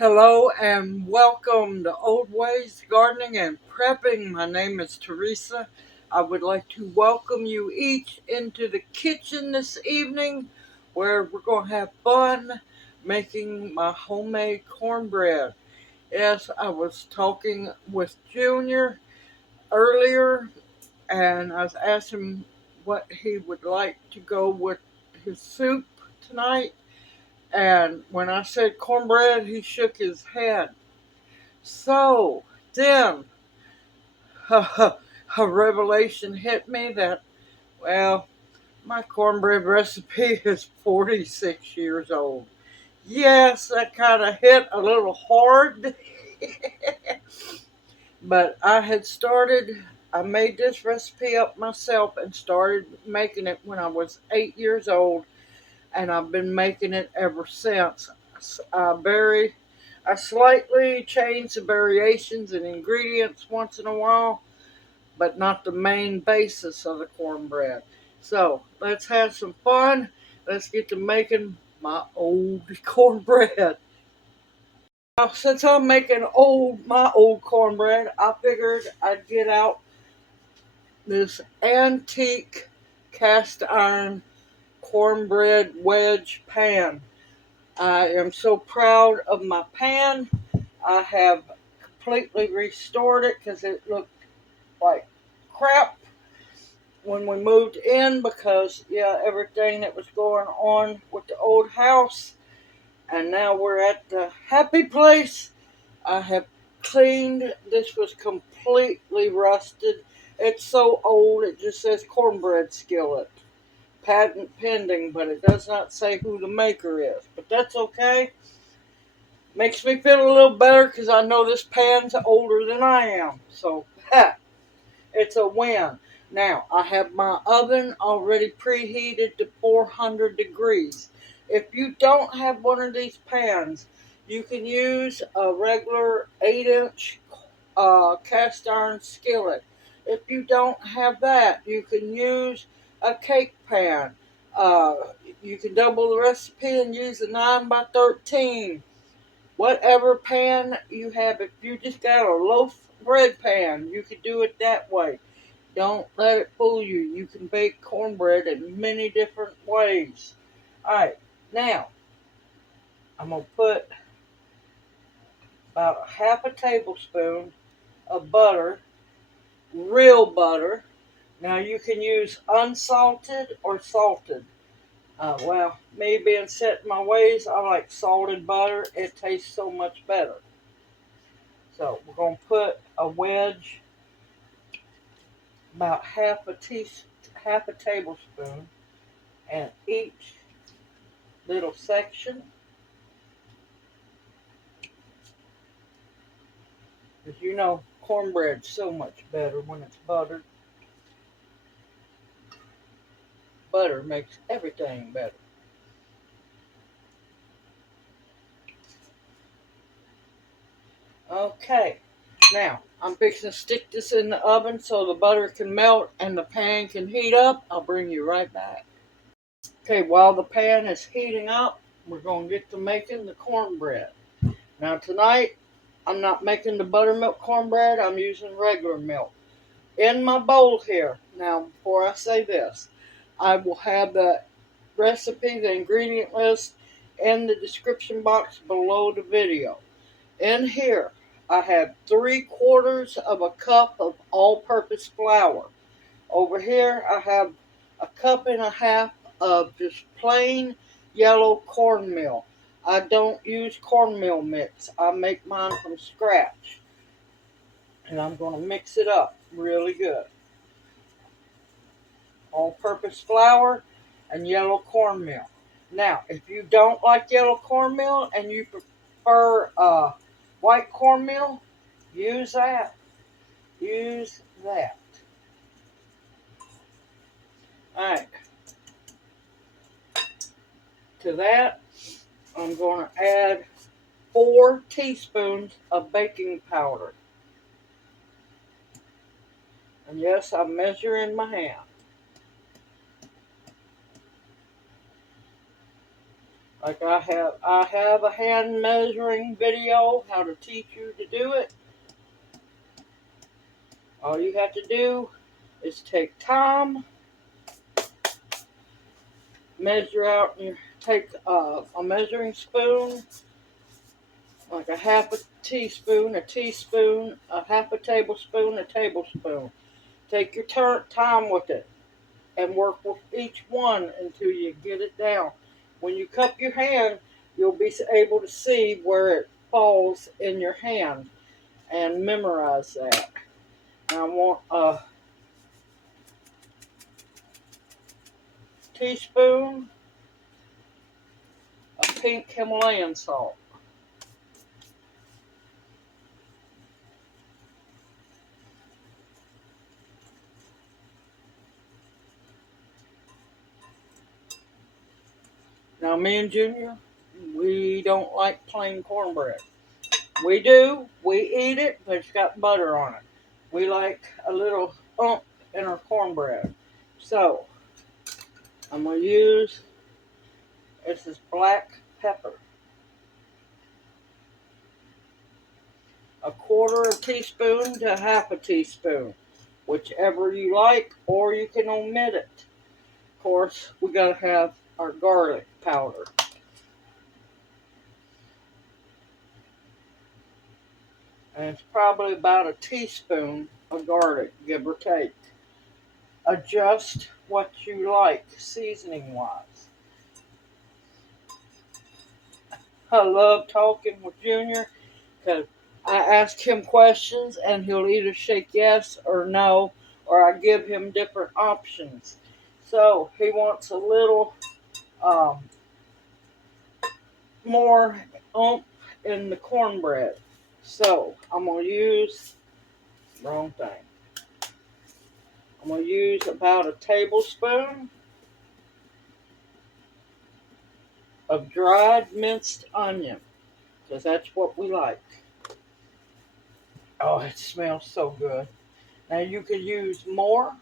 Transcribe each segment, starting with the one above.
Hello and welcome to Old Ways Gardening and Prepping. My name is Teresa. I would like to welcome you each into the kitchen this evening where we're going to have fun making my homemade cornbread. Yes, I was talking with Junior earlier and I was asking him what he would like to go with his soup tonight. And when I said cornbread, he shook his head. So then a revelation hit me that, well, my cornbread recipe is 46 years old. Yes, that kind of hit a little hard, but I made this recipe up myself and started making it when I was 8 years old, and I've been making it ever since. I vary I slightly change the variations and ingredients once in a while, but not the main basis of the cornbread. So let's have some fun. Let's get to making my old cornbread. Now, since I'm making my old cornbread, I figured I'd get out this antique cast iron cornbread wedge pan. I am so proud of my pan. I have completely restored it because it looked like crap when we moved in because, yeah, everything that was going on with the old house. And now we're at the happy place. I have cleaned. This was completely rusted. It's so old, it just says cornbread skillet. Patent pending, but it does not say who the maker is. But that's okay. Makes me feel a little better because I know this pan's older than I am. So, it's a win. Now, I have my oven already preheated to 400 degrees. If you don't have one of these pans, you can use a regular 8-inch cast iron skillet. If you don't have that, you can use a cake pan. Uh, you can double the recipe and use a 9 by 13. Whatever pan you have, if you just got a loaf bread pan, you could do it that way. Don't let it fool you. You can bake cornbread in many different ways. Alright, now I'm going to put about a half a tablespoon of butter, real butter. Now you can use unsalted or salted. Me being set in my ways, I like salted butter. It tastes so much better. So we're going to put a wedge, about half a tablespoon, in each little section. Because you know cornbread's so much better when it's buttered. Butter makes everything better. Okay, now I'm fixing to stick this in the oven so the butter can melt and the pan can heat up. I'll bring you right back. Okay, while the pan is heating up, we're going to get to making the cornbread. Now tonight, I'm not making the buttermilk cornbread. I'm using regular milk. In my bowl here, now before I say this, I will have the recipe, the ingredient list, in the description box below the video. In here, I have 3/4 of a cup of all-purpose flour. Over here, I have a cup and a half of just plain yellow cornmeal. I don't use cornmeal mix. I make mine from scratch. And I'm going to mix it up really good. All-purpose flour and yellow cornmeal. Now, if you don't like yellow cornmeal and you prefer white cornmeal, use that. Use that. Alright. To that, I'm going to add 4 teaspoons of baking powder. And yes, I measure in my hand. Like I have a hand measuring video how to teach you to do it. All you have to do is take time, measure out, and you take a measuring spoon, like a half a teaspoon, a half a tablespoon, a tablespoon. Take your time with it and work with each one until you get it down. When you cup your hand, you'll be able to see where it falls in your hand and memorize that. And I want a teaspoon of pink Himalayan salt. Now, me and Junior, we don't like plain cornbread. We do, we eat it, but it's got butter on it. We like a little oomph in our cornbread. So, I'm going to use, this is black pepper. A quarter of a teaspoon to half a teaspoon, whichever you like, or you can omit it. Of course, we got to have our garlic powder. And it's probably about a teaspoon of garlic, give or take. Adjust what you like, seasoning wise. I love talking with Junior because I ask him questions and he'll either shake yes or no, or I give him different options. So he wants a little um, more oomph in the cornbread. So I'm going to use, wrong thing. I'm going to use about a tablespoon of dried minced onion because that's what we like. Oh, it smells so good. Now you could use more,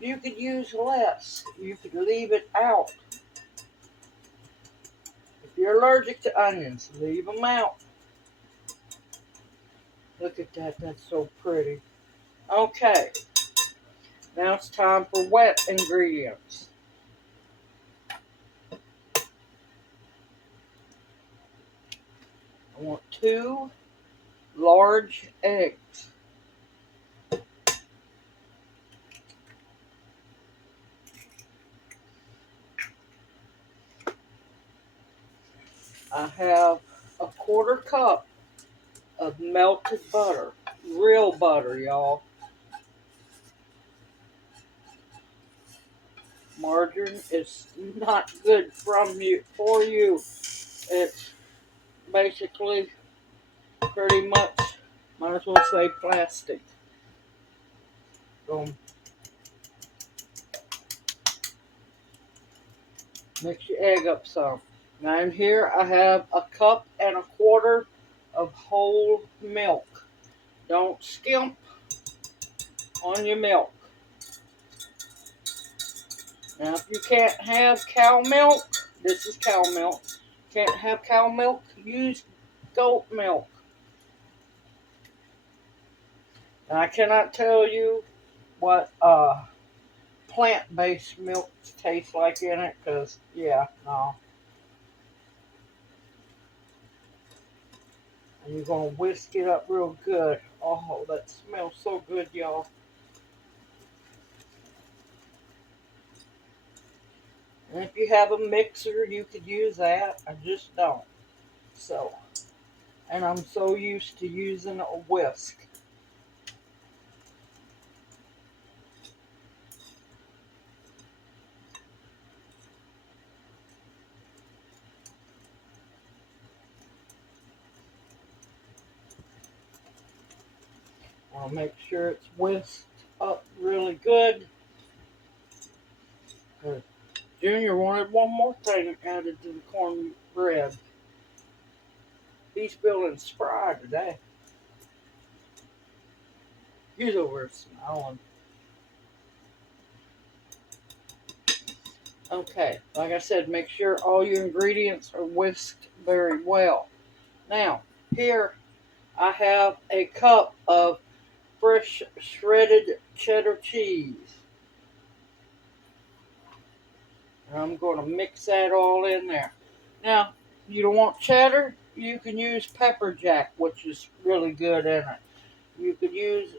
you could use less, you could leave it out. If you're allergic to onions, leave them out. Look at that, that's so pretty. Okay, now it's time for wet ingredients. I want 2 large eggs. I have a quarter cup of melted butter. Real butter, y'all. Margarine is not good for you. It's basically pretty much, might as well say plastic. Boom. Mix your egg up some. Now in here I have a cup and a quarter of whole milk. Don't skimp on your milk. Now if you can't have cow milk, this is cow milk. Can't have cow milk, use goat milk. And I cannot tell you what plant-based milk tastes like in it, because, yeah, no. And you're going to whisk it up real good. Oh, that smells so good, y'all. And if you have a mixer, you could use that. I just don't. So, and I'm so used to using a whisk. I'll make sure it's whisked up really good. Junior wanted one more thing added to the cornbread. He's feeling spry today. He's over smiling. Okay, like I said, make sure all your ingredients are whisked very well. Now, here I have a cup of fresh shredded cheddar cheese. And I'm going to mix that all in there. Now, you don't want cheddar, you can use pepper jack, which is really good in it. You could use,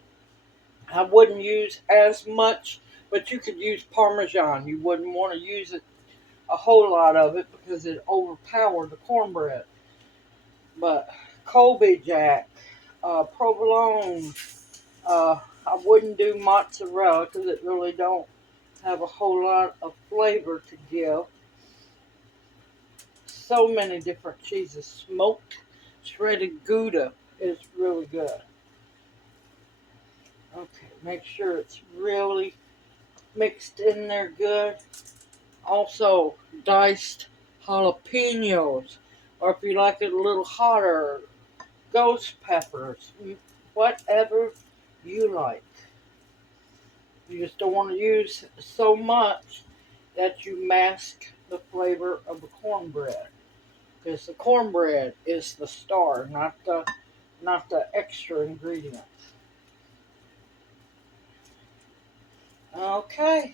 I wouldn't use as much, but you could use Parmesan. You wouldn't want to use it a whole lot of it because it overpowered the cornbread. But Colby Jack, provolone, I wouldn't do mozzarella because it really don't have a whole lot of flavor to give. So many different cheeses. Smoked shredded Gouda is really good. Okay, make sure it's really mixed in there good. Also, diced jalapenos, or if you like it a little hotter, ghost peppers, whatever you like. You just don't want to use so much that you mask the flavor of the cornbread, because the cornbread is the star, not the extra ingredients. Okay.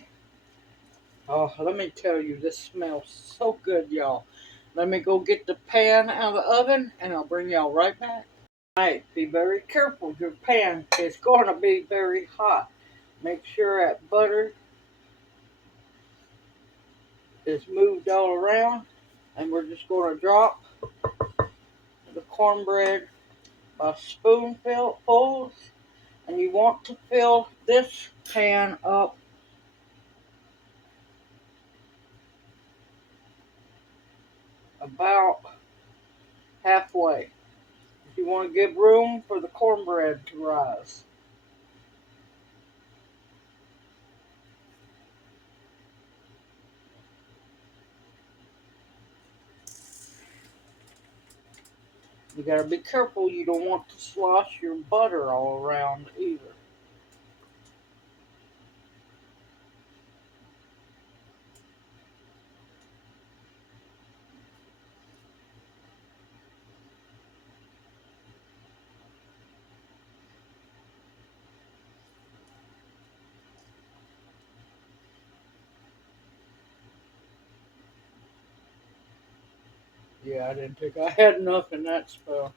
Oh, let me tell you, this smells so good, y'all. Let me go get the pan out of the oven, and I'll bring y'all right back. Alright, be very careful. Your pan is going to be very hot. Make sure that butter is moved all around, and we're just going to drop the cornbread by spoonfuls, and you want to fill this pan up about halfway. If you want to give room for the cornbread to rise. You gotta be careful, you don't want to slosh your butter all around either. Yeah, I didn't think I had enough in that spell.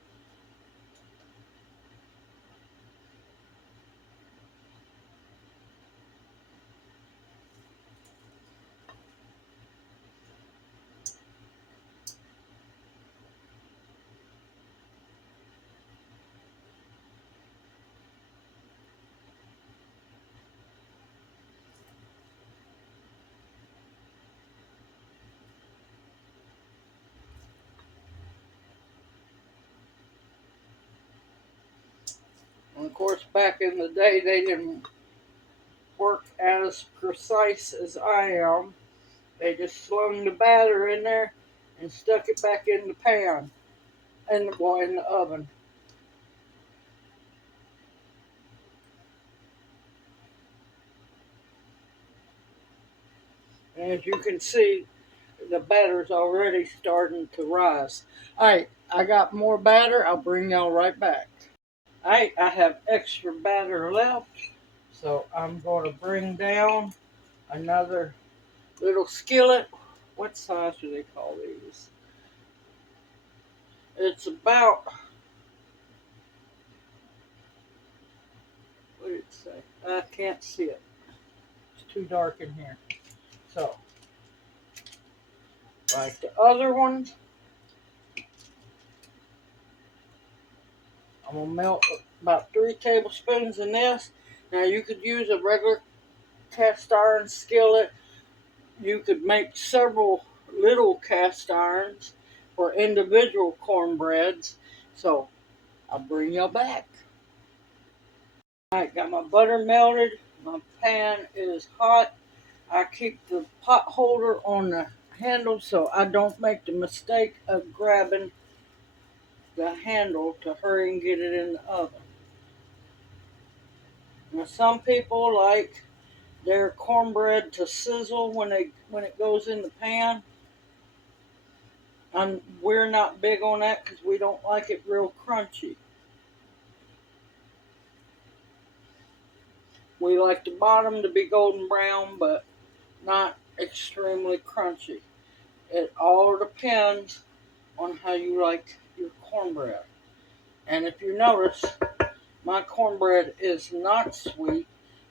And of course, back in the day, they didn't work as precise as I am. They just slung the batter in there and stuck it back in the pan and well, in the oven. And as you can see, the batter's already starting to rise. All right, I got more batter. I'll bring y'all right back. All right, I have extra batter left, so I'm going to bring down another little skillet. What size do they call these? It's about, what did it say? I can't see it. It's too dark in here. So, like the other ones, I'm going to melt about 3 tablespoons in this. Now, you could use a regular cast iron skillet. You could make several little cast irons for individual cornbreads. So, I'll bring y'all back. Alright, got my butter melted. My pan is hot. I keep the pot holder on the handle so I don't make the mistake of grabbing the handle to hurry and get it in the oven. Now, some people like their cornbread to sizzle when it goes in the pan. And we're not big on that because we don't like it real crunchy. We like the bottom to be golden brown, but not extremely crunchy. It all depends on how you like your cornbread. And if you notice, my cornbread is not sweet.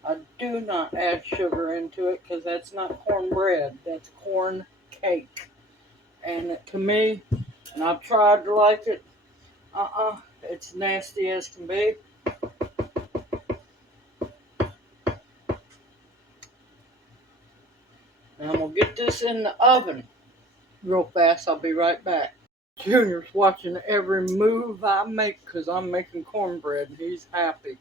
I do not add sugar into it because that's not cornbread. That's corn cake. And to me, and I've tried to like it, it's nasty as can be. And I'm going to get this in the oven real fast. I'll be right back. Junior's watching every move I make because I'm making cornbread and he's happy.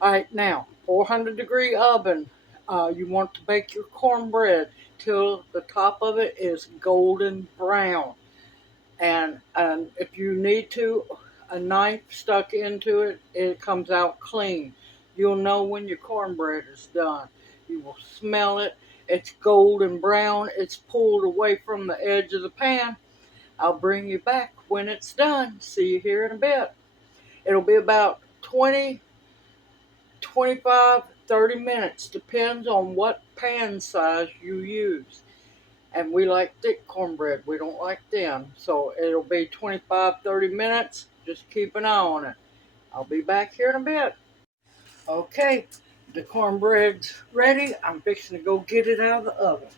All right, now, 400-degree oven. You want to bake your cornbread till the top of it is golden brown. And if you need to, a knife stuck into it, it comes out clean. You'll know when your cornbread is done. You will smell it. It's golden brown. It's pulled away from the edge of the pan. I'll bring you back when it's done. See you here in a bit. It'll be about 20, 25, 30 minutes. Depends on what pan size you use. And we like thick cornbread. We don't like thin. So it'll be 25, 30 minutes. Just keep an eye on it. I'll be back here in a bit. Okay, the cornbread's ready. I'm fixing to go get it out of the oven.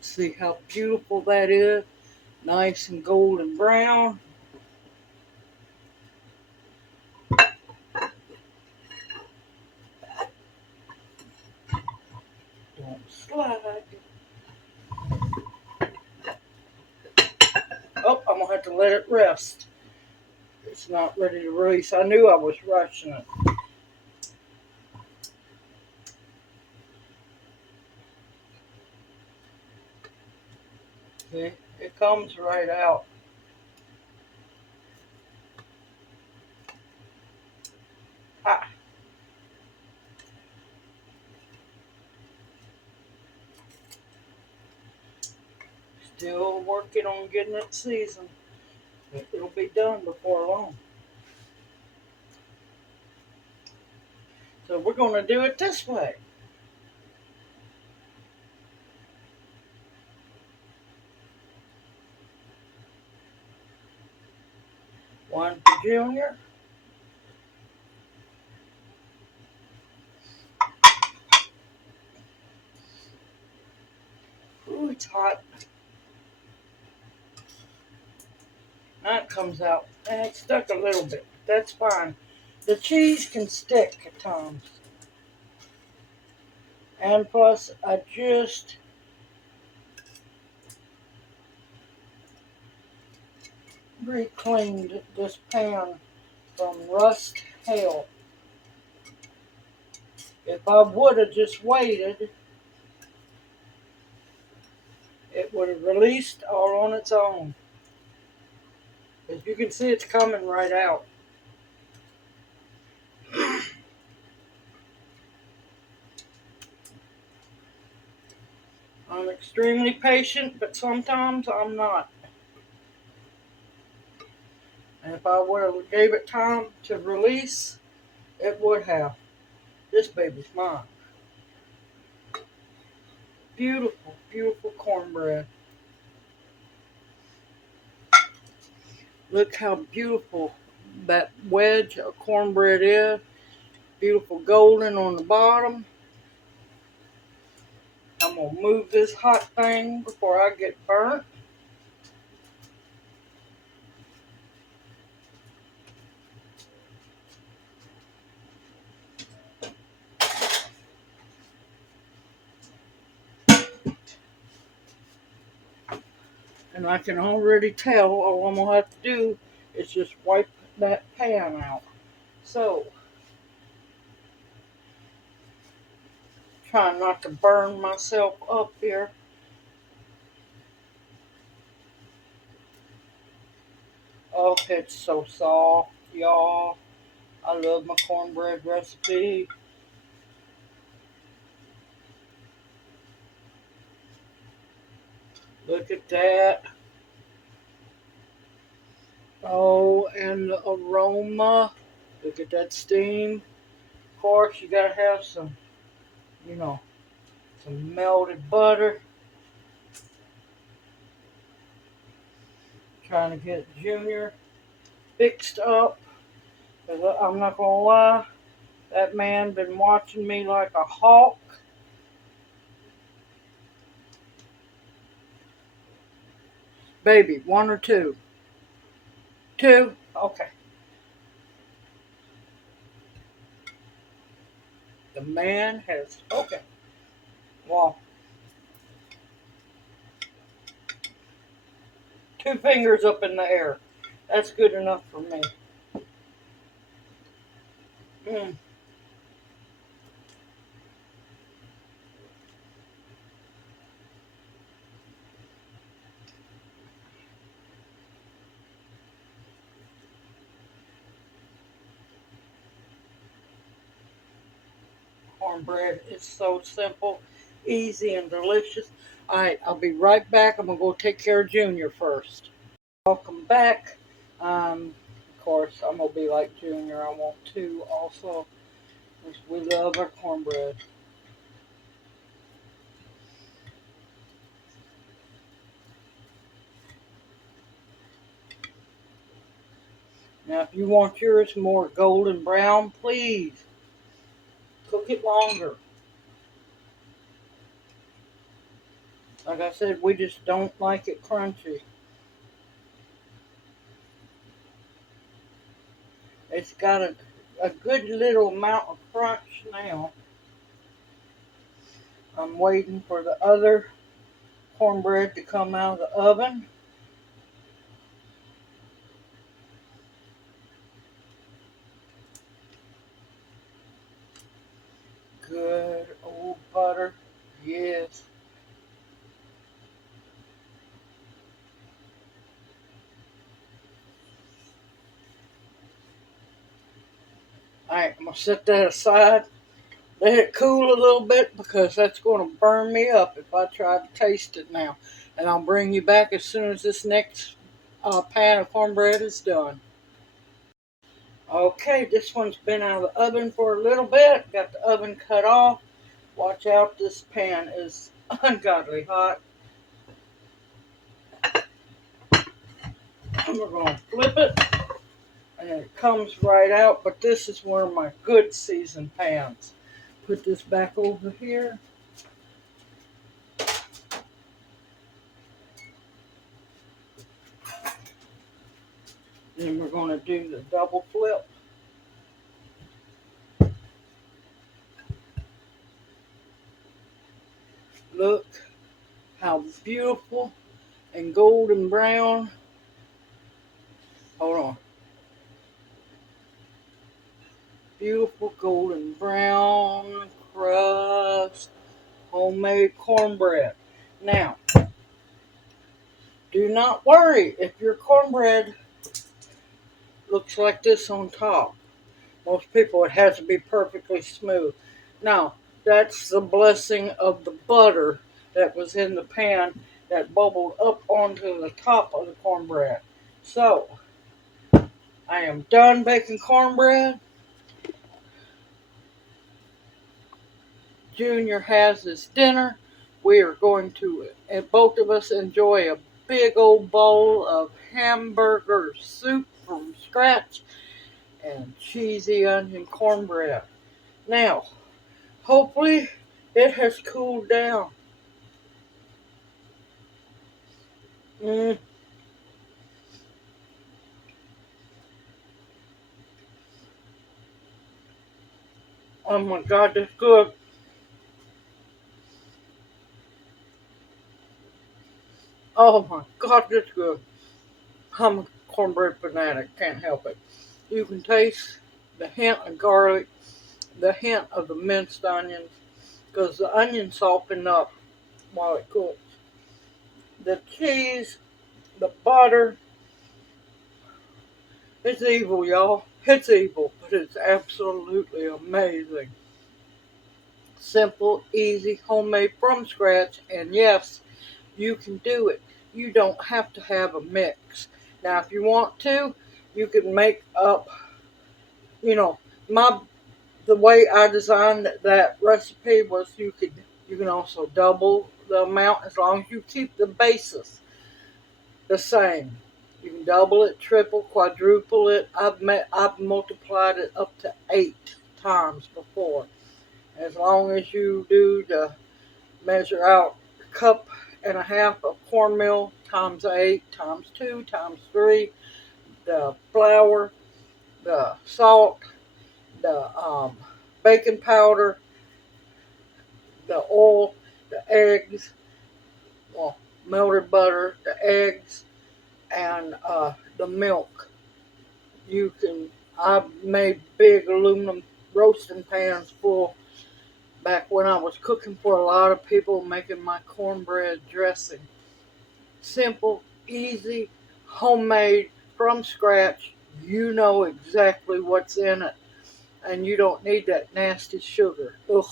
See how beautiful that is? Nice and golden brown. Don't slide. Oh, I'm going to have to let it rest. It's not ready to release. I knew I was rushing it. See, it comes right out. Ah. Still working on getting it seasoned. But it'll be done before long. So we're going to do it this way. One for Junior. Ooh, it's hot. That comes out. And it stuck a little bit. That's fine. The cheese can stick at times. And plus, I just recleaned this pan from rust hell. If I would have just waited, it would have released all on its own. As you can see, it's coming right out. I'm extremely patient, but sometimes I'm not. And if I would have gave it time to release, it would have. This baby's mine. Beautiful, beautiful cornbread. Look how beautiful that wedge of cornbread is. Beautiful golden on the bottom. I'm going to move this hot thing before I get burnt. And I can already tell all I'm going to have to do is just wipe that pan out. So, trying not to burn myself up here. Oh, it's so soft, y'all. I love my cornbread recipe. Look at that. Oh, and the aroma. Look at that steam. Of course, you gotta have some, you know, some melted butter. Trying to get Junior fixed up. 'Cause I'm not gonna lie, that man been watching me like a hawk. Baby, one or two? Two? Okay. The man has spoken. Well, two fingers up in the air. That's good enough for me. Mm. Cornbread is so simple, easy, and delicious. Alright, I'll be right back. I'm going to go take care of Junior first. Welcome back. Of course, I'm going to be like Junior. I want two also. We love our cornbread. Now, if you want yours more golden brown, please cook it longer. Like I said, we just don't like it crunchy. It's got a good little amount of crunch now. I'm waiting for the other cornbread to come out of the oven. Good old butter. Yes. Alright, I'm going to set that aside. Let it cool a little bit because that's going to burn me up if I try to taste it now. And I'll bring you back as soon as this next pan of cornbread is done. Okay, this one's been out of the oven for a little bit. Got the oven cut off. Watch out, this pan is ungodly hot. And we're going to flip it. And it comes right out. But this is one of my good seasoned pans. Put this back over here. Then we're going to do the double flip. Look how beautiful and golden brown. Hold on. Beautiful golden brown crust homemade cornbread. Now, do not worry if your cornbread looks like this on top. Most people, it has to be perfectly smooth. Now, that's the blessing of the butter that was in the pan that bubbled up onto the top of the cornbread. So, I am done baking cornbread. Junior has his dinner. We are going to, and both of us, enjoy a big old bowl of hamburger soup from scratch and cheesy onion cornbread. Now, hopefully it has cooled down. Mm, oh my God, that's good. Oh my God, that's good. I'm a cornbread fanatic, can't help it. You can taste the hint of garlic, the hint of the minced onions, because the onions soften up while it cooks. The cheese, the butter, It's evil, y'all. It's evil, but it's absolutely amazing. Simple, easy, homemade from scratch, and yes, you can do it. You don't have to have a mix. Now, if you want to, you can make up, you know, my the way I designed that recipe was you can also double the amount as long as you keep the basis the same. You can double it, triple, quadruple it. I've multiplied it up to 8 times before. As long as you do the measure out a cup and a half of cornmeal times 8 times 2 times 3, the flour, the salt, the baking powder, the oil, the eggs, well, melted butter, the eggs, and the milk. You can. I made big aluminum roasting pans full back when I was cooking for a lot of people, making my cornbread dressing. Simple, easy, homemade, from scratch. You know exactly what's in it, and you don't need that nasty sugar. Ugh.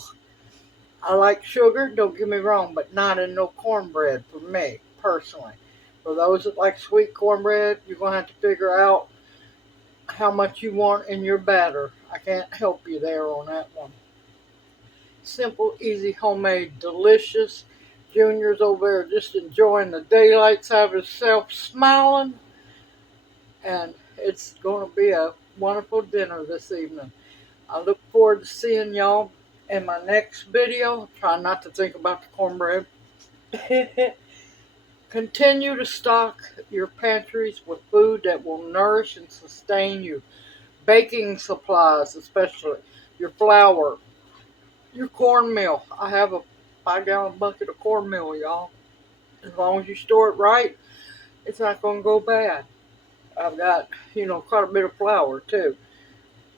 I like sugar, don't get me wrong, but not in no cornbread for me, personally. For those that like sweet cornbread, you're going to have to figure out how much you want in your batter. I can't help you there on that one. Simple, easy, homemade, delicious. Junior's over there just enjoying the daylights out of himself, smiling, and it's going to be a wonderful dinner this evening. I look forward to seeing y'all in my next video. Try not to think about the cornbread. Continue to stock your pantries with food that will nourish and sustain you. Baking supplies, especially your flour, your cornmeal. I have a 5-gallon bucket of cornmeal, y'all. As long as you store it right, it's not going to go bad. I've got, quite a bit of flour too.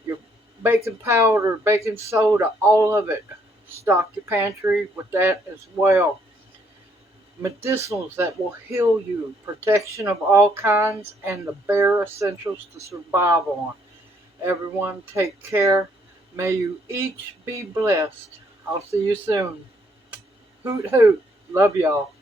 Your baking powder, baking soda, all of it. Stock your pantry with that as well. Medicinals that will heal you, protection of all kinds, and the bare essentials to survive on. Everyone, take care. May you each be blessed. I'll see you soon. Hoot hoot. Love y'all.